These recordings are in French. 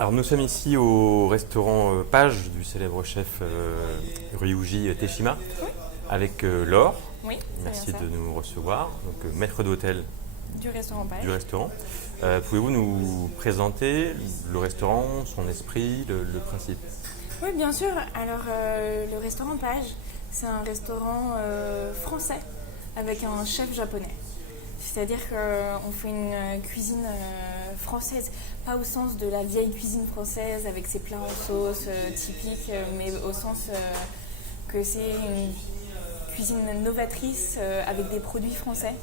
Alors nous sommes ici au restaurant Page du célèbre chef Ryuji Teshima avec Laure. Oui, Merci bien ça. de nous recevoir, donc maître d'hôtel Du restaurant Page. du restaurant. Pouvez-vous nous présenter le restaurant, son esprit, le principe? Oui, bien sûr. Alors, le restaurant Page, c'est un restaurant français avec un chef japonais. C'est-à-dire qu'on fait une cuisine française, pas au sens de la vieille cuisine française avec ses plats en sauce typiques, mais au sens que c'est une cuisine novatrice avec des produits français,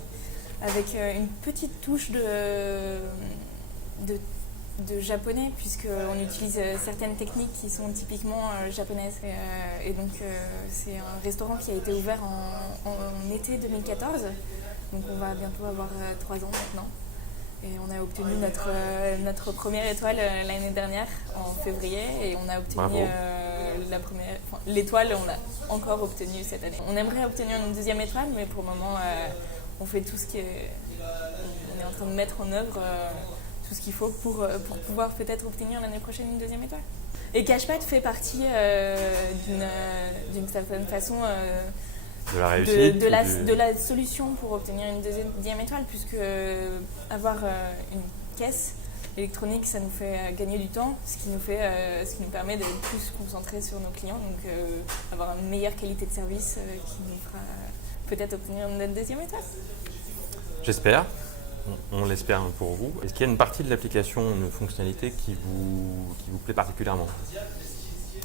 avec une petite touche de japonais, puisqu'on utilise certaines techniques qui sont typiquement japonaises. Et donc, c'est un restaurant qui a été ouvert en été 2014. Donc, on va bientôt avoir 3 ans maintenant. Et on a obtenu notre première étoile l'année dernière, en février. Et on a obtenu l'étoile, on l'a encore obtenue cette année. On aimerait obtenir une deuxième étoile, mais pour le moment, on fait tout ce qui est... On est en train de mettre en œuvre tout ce qu'il faut pour pouvoir peut-être obtenir l'année prochaine une deuxième étoile. Et Cashpad fait partie d'une certaine façon De la réussite de la solution pour obtenir une deuxième étoile, puisque avoir une caisse électronique, ça nous fait gagner du temps, ce qui nous permet d'être plus concentrés sur nos clients, donc avoir une meilleure qualité de service qui nous fera peut-être obtenir notre deuxième étoile. J'espère. On l'espère pour vous. Est-ce qu'il y a une partie de l'application, une fonctionnalité qui vous plaît particulièrement,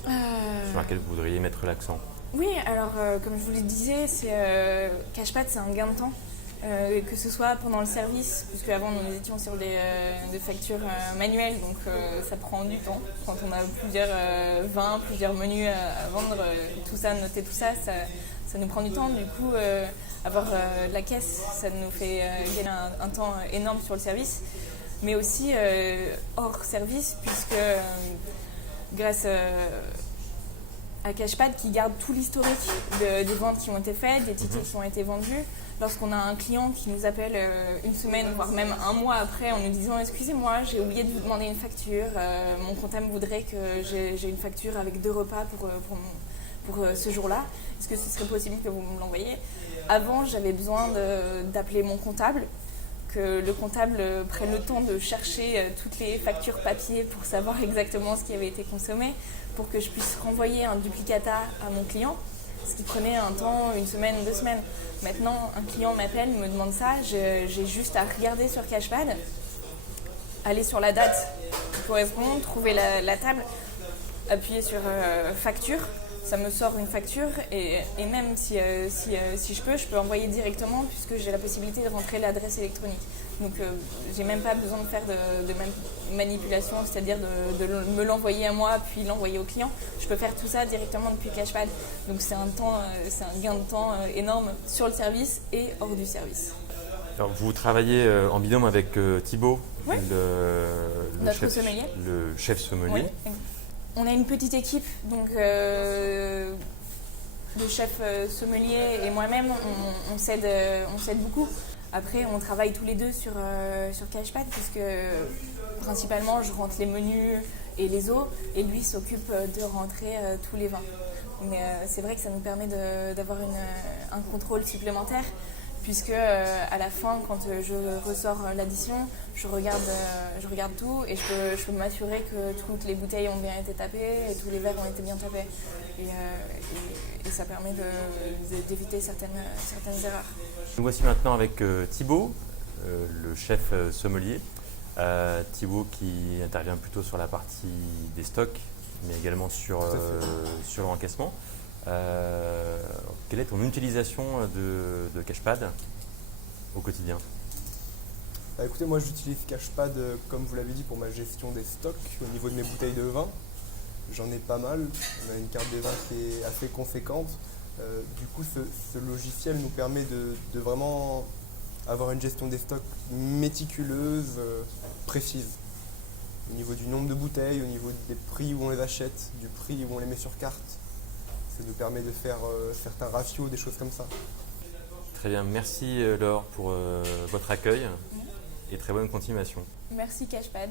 sur laquelle vous voudriez mettre l'accent? Oui, alors comme je vous le disais, Cashpad, c'est un gain de temps, que ce soit pendant le service, puisque avant nous étions sur des factures manuelles, donc ça prend du temps. Quand on a plusieurs menus à vendre, tout ça, noter tout ça, ça nous prend du temps. Du coup, avoir la caisse, ça nous fait gagner un temps énorme sur le service, mais aussi hors service, puisque grâce à Cashpad qui garde tout l'historique des ventes qui ont été faites, des tickets qui ont été vendus. Lorsqu'on a un client qui nous appelle une semaine, voire même un mois après, en nous disant « Excusez-moi, j'ai oublié de vous demander une facture, mon comptable voudrait que j'ai une facture avec 2 repas pour ce jour-là. Est-ce que ce serait possible que vous me l'envoyiez ?» Avant, j'avais besoin d'appeler mon comptable, que le comptable prenne le temps de chercher toutes les factures papier pour savoir exactement ce qui avait été consommé, pour que je puisse renvoyer un duplicata à mon client, ce qui prenait un temps, 1 semaine, 2 semaines. Maintenant, un client m'appelle, me demande ça, j'ai juste à regarder sur Cashpad, aller sur la date qui correspond, trouver la table, appuyer sur facture. Ça me sort une facture et même si je peux envoyer directement, puisque j'ai la possibilité de rentrer l'adresse électronique. Donc j'ai même pas besoin de faire de manipulation, c'est-à-dire de me l'envoyer à moi puis l'envoyer au client. Je peux faire tout ça directement depuis Cashpad. Donc c'est un gain de temps énorme sur le service et hors du service. Alors, vous travaillez en binôme avec Thibaut, Oui. Notre chef, sommelier. le chef sommelier. Oui. On a une petite équipe, donc le chef sommelier et moi-même, on s'aide beaucoup. Après, on travaille tous les deux sur Cashpad, puisque principalement, je rentre les menus et les eaux, et lui s'occupe de rentrer tous les vins. Mais c'est vrai que ça nous permet d'avoir un contrôle supplémentaire, puisque à la fin, quand je ressors l'addition, je regarde tout et je peux m'assurer que toutes les bouteilles ont bien été tapées et tous les verres ont été bien tapés. Et ça permet d'éviter certaines erreurs. Nous voici maintenant avec Thibaut, le chef sommelier. Thibaut qui intervient plutôt sur la partie des stocks, mais également sur l'encaissement. Quelle est ton utilisation de Cashpad au quotidien? Écoutez, moi j'utilise Cashpad, comme vous l'avez dit, pour ma gestion des stocks au niveau de mes bouteilles de vin. J'en ai pas mal, on a une carte des vins qui est assez conséquente. Du coup, ce logiciel nous permet de vraiment avoir une gestion des stocks méticuleuse, précise. Au niveau du nombre de bouteilles, au niveau des prix où on les achète, du prix où on les met sur carte. Ça nous permet de faire certains ratios, des choses comme ça. Très bien, merci Laure pour votre accueil et très bonne continuation. Merci Cashpad.